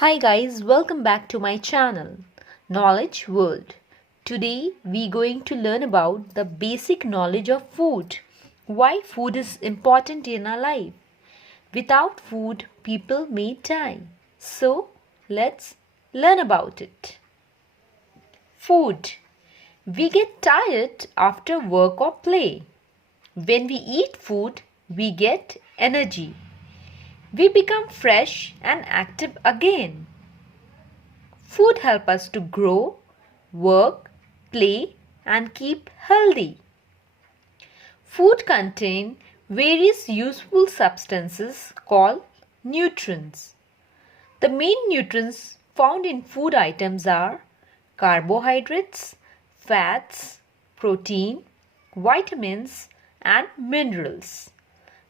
Hi guys, welcome back to my channel, Knowledge World. Today we're going to learn about the basic knowledge of food. Why food is important in our life. Without food, people may die. So, let's learn about it. Food. We get tired after work or play. When we eat food, we get energy. We become fresh and active again. Food helps us to grow, work, play and keep healthy. Food contains various useful substances called nutrients. The main nutrients found in food items are carbohydrates, fats, protein, vitamins and minerals.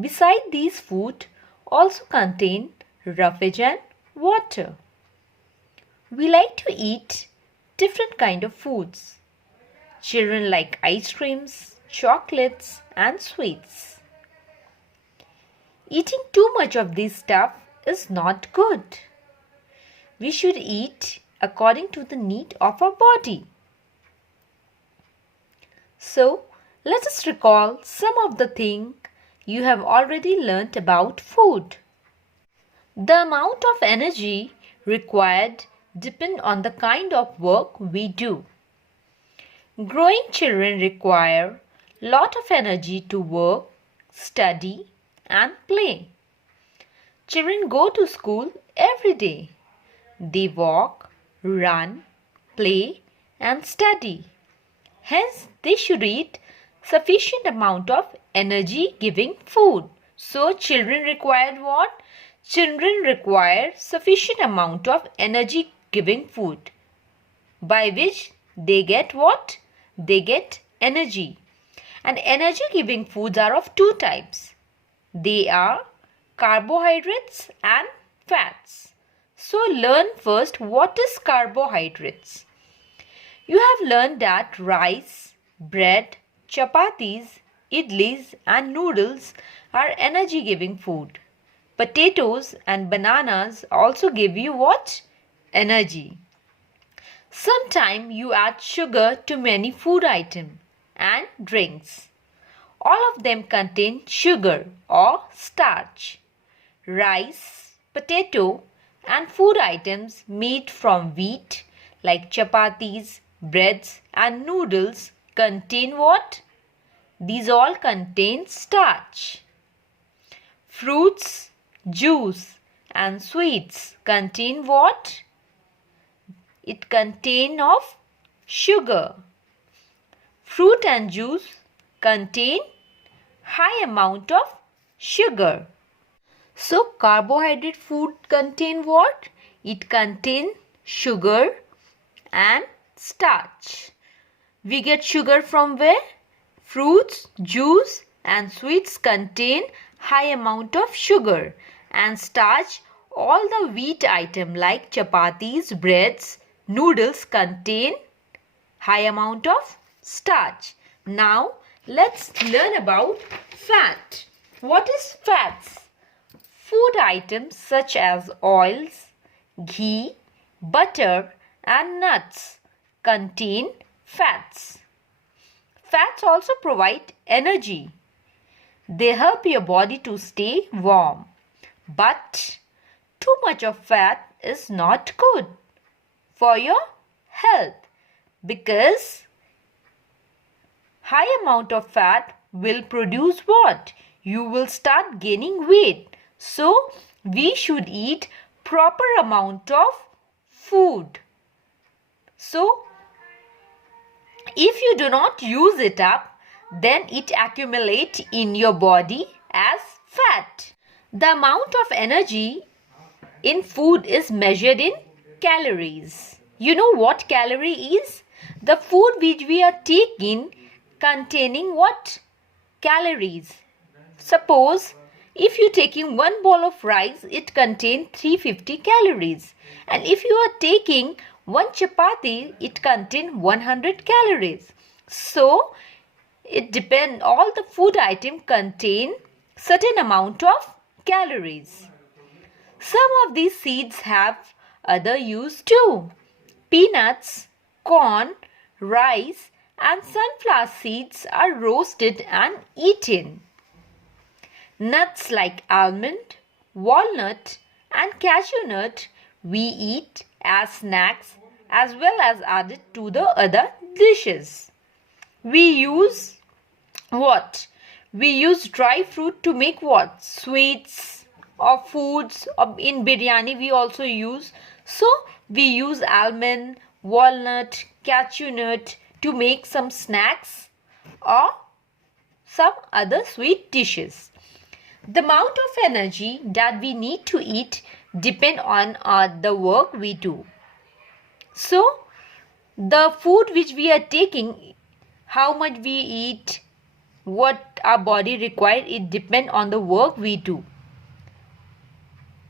Besides these, food also contain roughage and water. We like to eat different kind of foods. Children like ice creams, chocolates and sweets. Eating too much of this stuff is not good. We should eat according to the need of our body. So, let us recall some of the things you have already learnt about food. The amount of energy required depends on the kind of work we do. Growing children require lot of energy to work, study and play. Children go to school every day. They walk, run, play and study. Hence, they should eat sufficient amount of energy giving food. So, children require what? Children require sufficient amount of energy giving food. By which they get what? They get energy. And energy giving foods are of two types. They are carbohydrates and fats. So, learn first what is carbohydrates. You have learned that rice, bread, chapatis, idlis and noodles are energy giving food. Potatoes and bananas also give you what? Energy. Sometimes you add sugar to many food items and drinks. All of them contain sugar or starch. Rice, potato and food items made from wheat like chapatis, breads and noodles contain what? These all contain starch. Fruits, juice and sweets contain what? It contain of sugar. Fruit and juice contain high amount of sugar. So, carbohydrate food contain what? It contain sugar and starch. We get sugar from where? Fruits, juice and sweets contain high amount of sugar, and starch, all the wheat item like chapatis, breads, noodles contain high amount of starch. Now let's learn about fat. What is fats? Food items such as oils, ghee, butter and nuts contain fats. Fats also provide energy. They help your body to stay warm. But too much of fat is not good for your health, because high amount of fat will produce what? You will start gaining weight. So, we should eat proper amount of food. So, if you do not use it up, then it accumulates in your body as fat. The amount of energy in food is measured in calories. You know what calorie is? The food which we are taking containing what? Calories. Suppose if you are taking one bowl of rice, it contains 350 calories. And if you are taking one chapati, it contains 100 calories. So, it depends, all the food items contain certain amount of calories. Some of these seeds have other use too. Peanuts, corn, rice and sunflower seeds are roasted and eaten. Nuts like almond, walnut and cashew nut we eat as snacks as well as added to the other dishes. We use what? We use dry fruit to make what? Sweets or foods. Or in biryani we also use. So we use almond, walnut, cashew nut to make some snacks or some other sweet dishes. The amount of energy that we need to eat depend on the work we do. So, the food which we are taking, how much we eat, what our body requires, it depends on the work we do.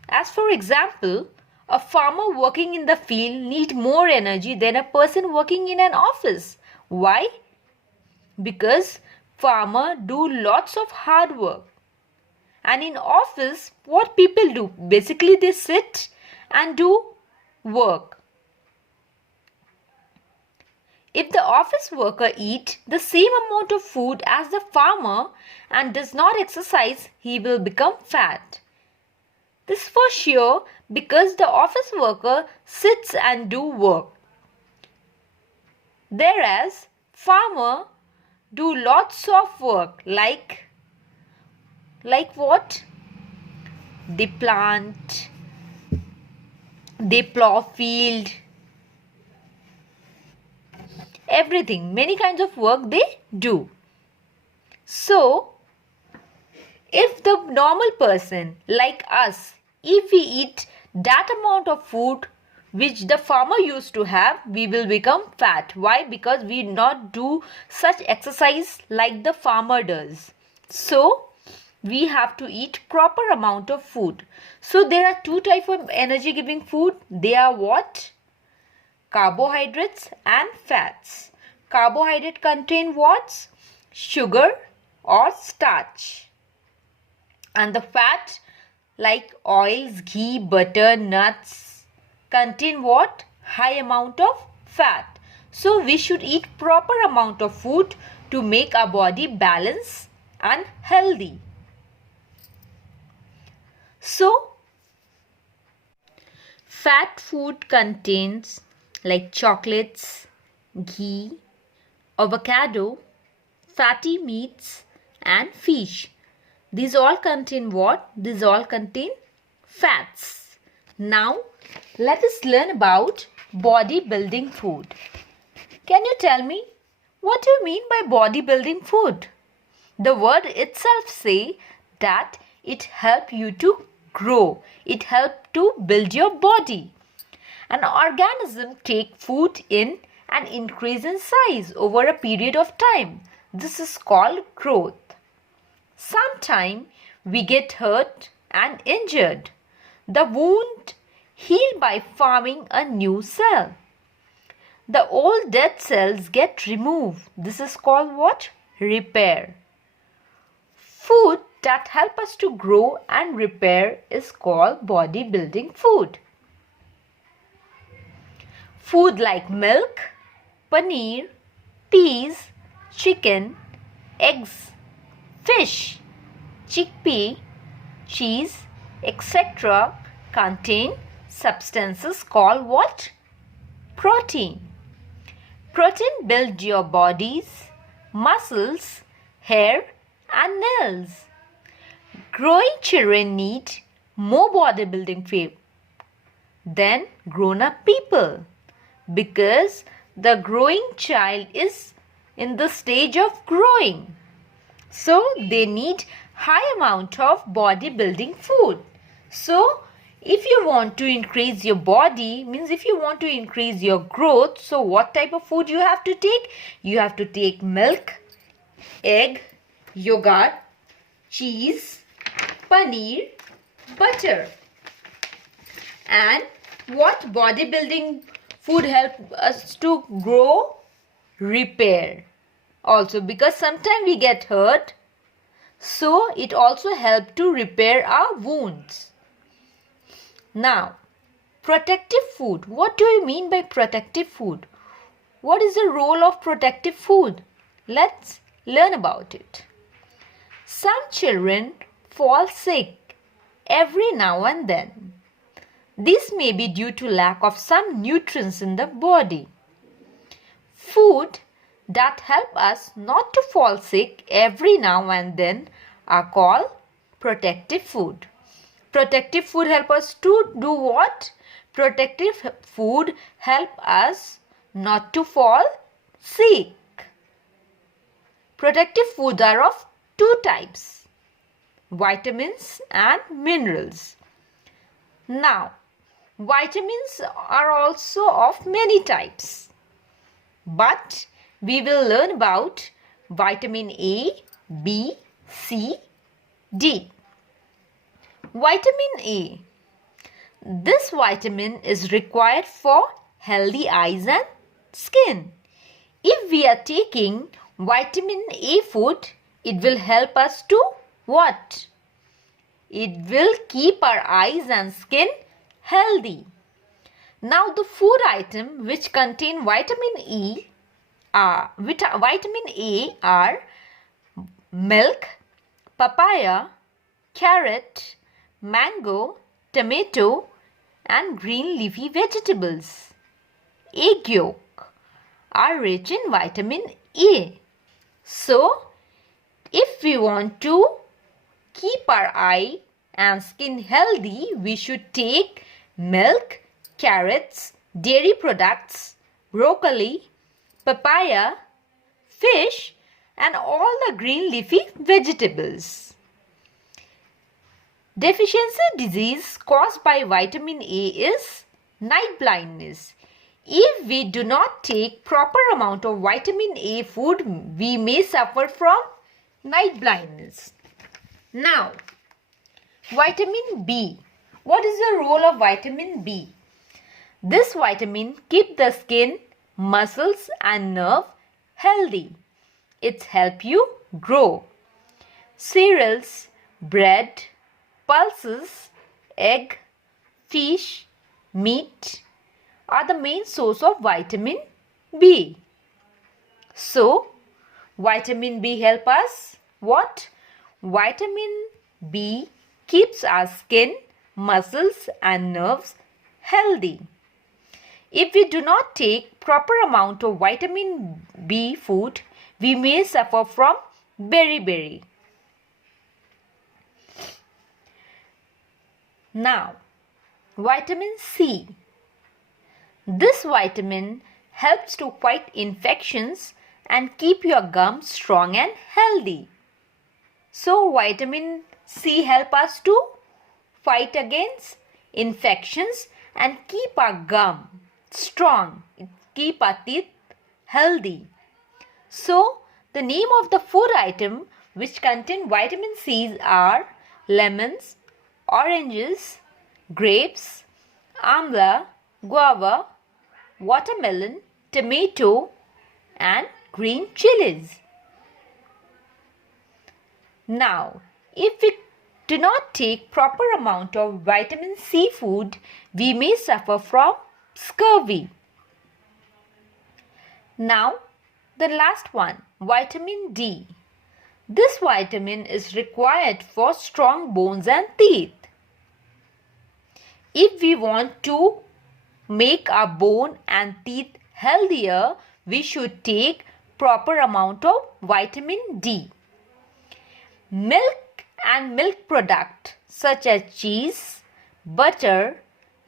As for example, a farmer working in the field needs more energy than a person working in an office. Why? Because farmer do lots of hard work. And in office, what people do? Basically, they sit and do work. If the office worker eats the same amount of food as the farmer and does not exercise, he will become fat. This for sure because the office worker sits and do work. Whereas farmer do lots of work like what? They plant, they plow field, everything, many kinds of work they do. So, if the normal person like us, if we eat that amount of food which the farmer used to have, we will become fat. Why? Because we not do such exercise like the farmer does. So, we have to eat proper amount of food. So there are two types of energy giving food. They are what? Carbohydrates and fats. Carbohydrate contain what? Sugar or starch. And the fat like oils, ghee, butter, nuts contain what? High amount of fat. So we should eat proper amount of food to make our body balanced and healthy. So, fat food contains like chocolates, ghee, avocado, fatty meats and fish. These all contain what? These all contain fats. Now, let us learn about bodybuilding food. Can you tell me what do you mean by bodybuilding food? The word itself says that it helps you to grow. It helps to build your body. An organism takes food in and increase in size over a period of time. This is called growth. Sometimes we get hurt and injured. The wound healed by forming a new cell. The old dead cells get removed. This is called what? Repair. Food that help us to grow and repair is called bodybuilding food. Food like milk, paneer, peas, chicken, eggs, fish, chickpea, cheese, etc. contain substances called what? Protein. Protein builds your bodies, muscles, hair and nails. Growing children need more bodybuilding food than grown-up people because the growing child is in the stage of growing. So they need high amount of bodybuilding food. So if you want to increase your body, means if you want to increase your growth, so what type of food you have to take? You have to take milk, egg, yogurt, cheese, paneer, butter. And what bodybuilding food help us to grow? Repair. Also because sometimes we get hurt, so it also helps to repair our wounds. Now, Protective food. What do you mean by protective food? What is the role of protective food? Let's learn about it. Some children fall sick every now and then. This may be due to lack of some nutrients in the body. Food that help us not to fall sick every now and then are called protective food. Protective food help us to do what? Protective food help us not to fall sick. Protective foods are of two types, vitamins and minerals. Now, vitamins are also of many types, but we will learn about vitamin A, B, C, D. Vitamin A. This vitamin is required for healthy eyes and skin. If we are taking vitamin A food, it will help us to what? It will keep our eyes and skin healthy. Now the food item which contain vitamin A are milk, papaya, carrot, mango, tomato and green leafy vegetables. Egg yolk are rich in vitamin A. So, if we want to keep our eye and skin healthy, we should take milk, carrots, dairy products, broccoli, papaya, fish and all the green leafy vegetables. Deficiency disease caused by vitamin A is night blindness. If we do not take proper amount of vitamin A food, we may suffer from night blindness. Now, vitamin B. What is the role of vitamin B? This vitamin keeps the skin, muscles and nerve healthy. It helps you grow. Cereals, bread, pulses, egg, fish, meat are the main source of vitamin B. So, vitamin B help us what? Vitamin B keeps our skin, muscles and nerves healthy. If we do not take proper amount of vitamin B food, we may suffer from beriberi. Now, vitamin C. This vitamin helps to fight infections and keep your gums strong and healthy. So, vitamin C help us to fight against infections and keep our gum strong, keep our teeth healthy. So, the name of the food item which contain vitamin C are lemons, oranges, grapes, amla, guava, watermelon, tomato and green chilies. Now, if we do not take proper amount of vitamin C food, we may suffer from scurvy. Now, the last one, vitamin D. This vitamin is required for strong bones and teeth. If we want to make our bone and teeth healthier, we should take proper amount of vitamin D. Milk and milk products such as cheese, butter,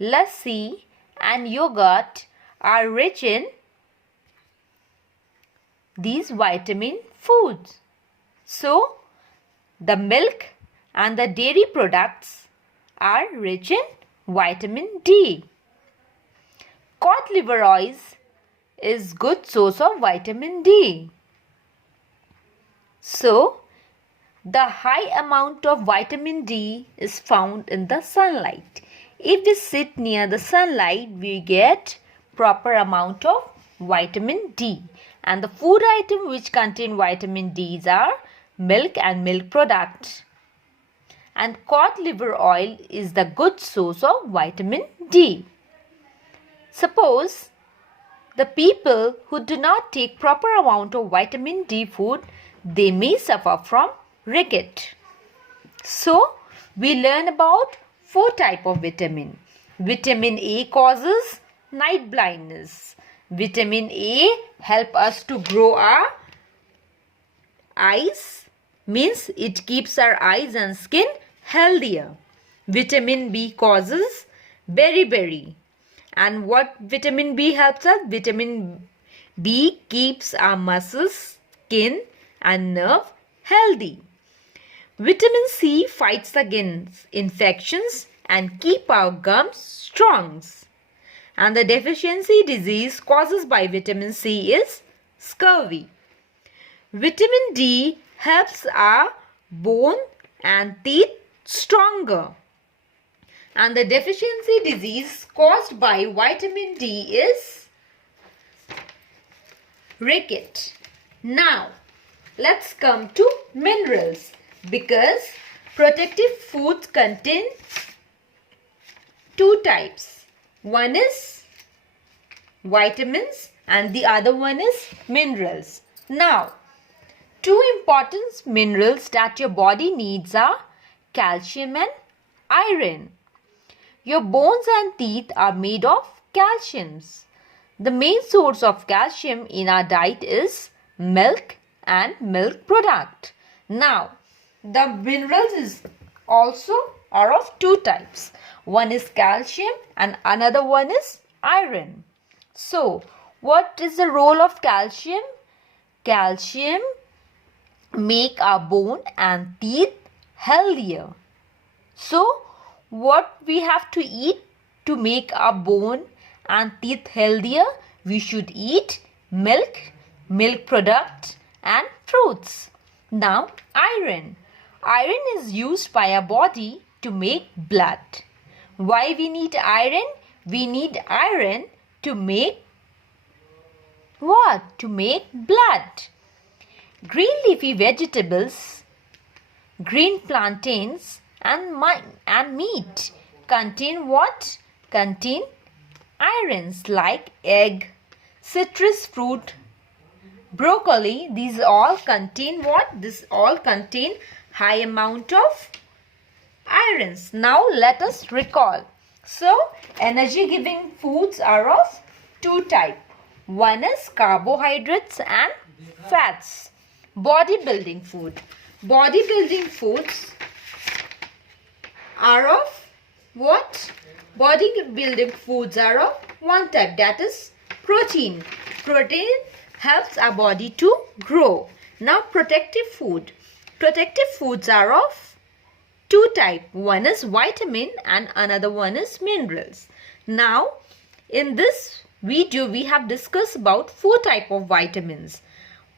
lassi and yogurt are rich in these vitamin foods. So, the milk and the dairy products are rich in vitamin D. Cod liver oil is good source of vitamin D. So, the high amount of vitamin D is found in the sunlight. If we sit near the sunlight, we get proper amount of vitamin D. And the food item which contain vitamin D are milk and milk products. And cod liver oil is the good source of vitamin D. Suppose the people who do not take proper amount of vitamin D food, they may suffer from ricket. So, we learn about 4 types of vitamin. Vitamin A causes night blindness. Vitamin A help us to grow our eyes, means it keeps our eyes and skin healthier. Vitamin B causes beriberi. And what vitamin B helps us? Vitamin B keeps our muscles, skin and nerve healthy. Vitamin C fights against infections and keep our gums strong. And the deficiency disease caused by vitamin C is scurvy. Vitamin D helps our bone and teeth stronger. And the deficiency disease caused by vitamin D is ricket. Now, let's come to minerals, because protective foods contain 2 types. One is vitamins and the other one is minerals. Now, 2 important minerals that your body needs are calcium and iron. Your bones and teeth are made of calciums. The main source of calcium in our diet is milk and milk product. Now, the minerals are of 2 types. One is calcium and another one is iron. So, what is the role of calcium? Calcium make our bone and teeth healthier. So, what we have to eat to make our bone and teeth healthier? We should eat milk, milk products and fruits. Now, iron. Iron is used by our body to make blood. Why we need iron? We need iron to make what? To make blood. Green leafy vegetables, green plantains and meat contain what? Contain irons like egg, citrus fruit, broccoli. These all contain what? This all contain high amount of irons. Now let us recall. So energy giving foods are of 2 types. One is carbohydrates and fats. Bodybuilding food. Bodybuilding foods are of what? Bodybuilding foods are of 1 type, that is protein. Protein helps our body to grow. Now protective food. Protective foods are of 2 type. One is vitamin and another one is minerals. Now in this video we have discussed about 4 type of vitamins.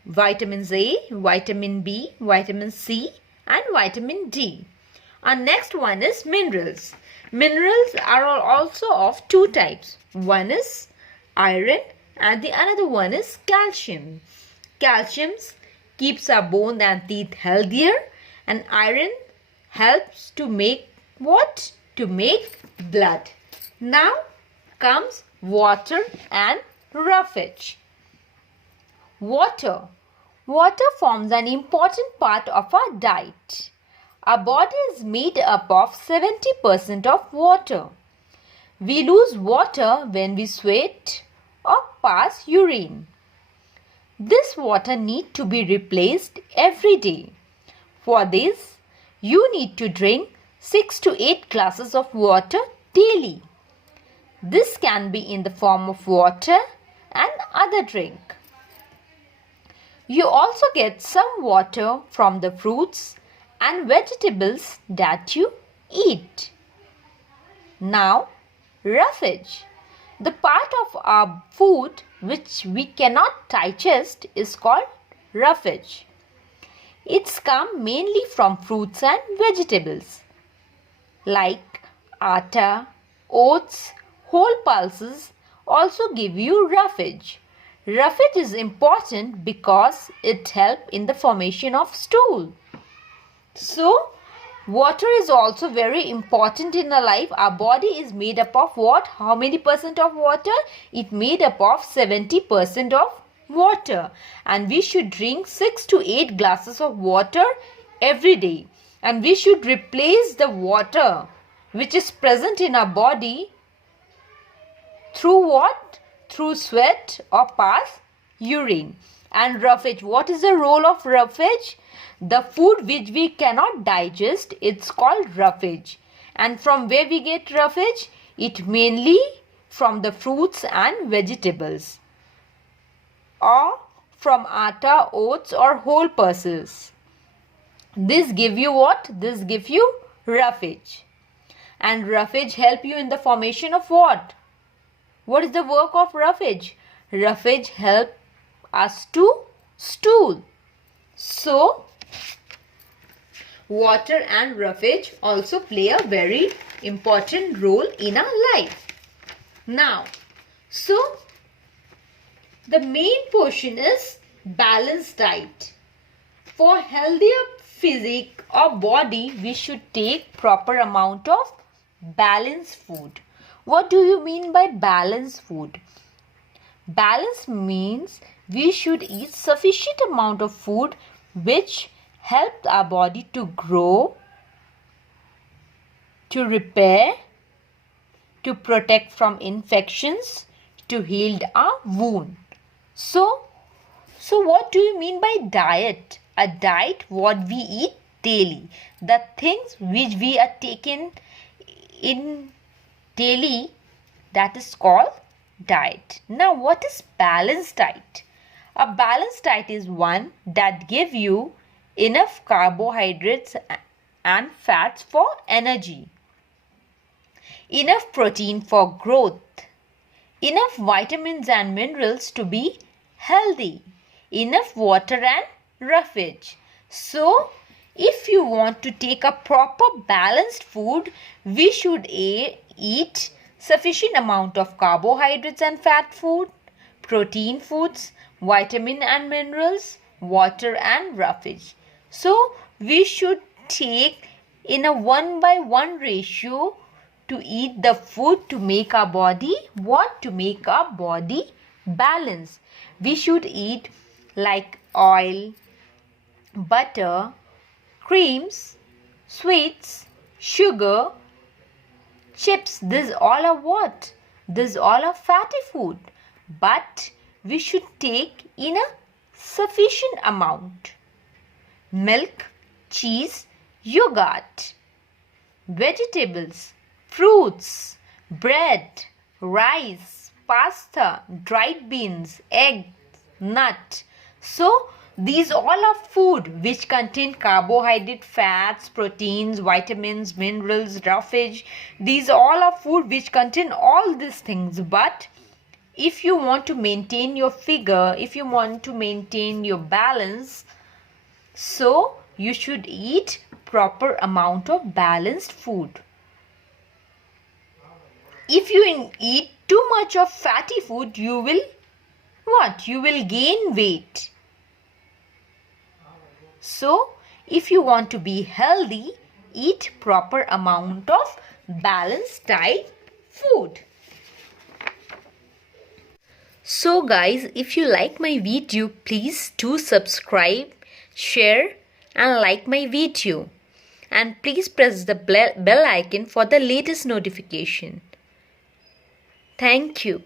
Vitamins A, vitamin B, vitamin C and vitamin D. Our next one is minerals. Minerals are also of 2 types. One is iron and the another one is calcium. Calcium keeps our bone and teeth healthier and iron helps to make what? To make blood. Now comes water and roughage. Water. Water forms an important part of our diet. Our body is made up of 70% of water. We lose water when we sweat or pass urine. This water needs to be replaced every day. For this, you need to drink 6 to 8 glasses of water daily. This can be in the form of water and other drink. You also get some water from the fruits and vegetables that you eat. Now, roughage. The part of our food which we cannot digest is called roughage. It's come mainly from fruits and vegetables like atta, oats, whole pulses also give you roughage. Roughage is important because it helps in the formation of stool. So, Water is also very important in our life. Our body is made up of what? How many percent of water? It made up of 70% of water. And we should drink 6 to 8 glasses of water every day. And we should replace the water which is present in our body through what? Through sweat or pass urine. And roughage. What is the role of roughage? The food which we cannot digest, it's called roughage. And from where we get roughage? It mainly from the fruits and vegetables, or from atta, oats or whole pulses. This give you what? This give you roughage. And roughage help you in the formation of what? What is the work of roughage? Roughage help us to stool. So, water and roughage also play a very important role in our life. Now, so the main portion is balanced diet. For healthier physique or body, we should take proper amount of balanced food. What do you mean by balanced food? Balance means we should eat sufficient amount of food which helps our body to grow, to repair, to protect from infections, to heal our wound. So what do you mean by diet? A diet, what we eat daily. The things which we are taking in daily, that is called diet. Now, what is balanced diet? A balanced diet is one that gives you enough carbohydrates and fats for energy, enough protein for growth, enough vitamins and minerals to be healthy, enough water and roughage. So, if you want to take a proper balanced food, we should eat sufficient amount of carbohydrates and fat food, protein foods, vitamin and minerals, water and roughage. So, we should take in a 1:1 ratio to eat the food to make our body what? To make our body balance. We should eat like oil, butter, creams, sweets, sugar, chips. This all are what? This all are fatty food. But we should take in a sufficient amount. Milk, cheese, yogurt, vegetables, fruits, bread, rice, pasta, dried beans, eggs, nut. So, these all are food which contain carbohydrate, fats, proteins, vitamins, minerals, roughage. These all are food which contain all these things. But if you want to maintain your figure, if you want to maintain your balance, so you should eat proper amount of balanced food. If you eat too much of fatty food, you will what? You will gain weight. So, if you want to be healthy, eat proper amount of balanced diet food. So guys, if you like my video, please do subscribe, share and like my video. And please press the bell icon for the latest notification. Thank you.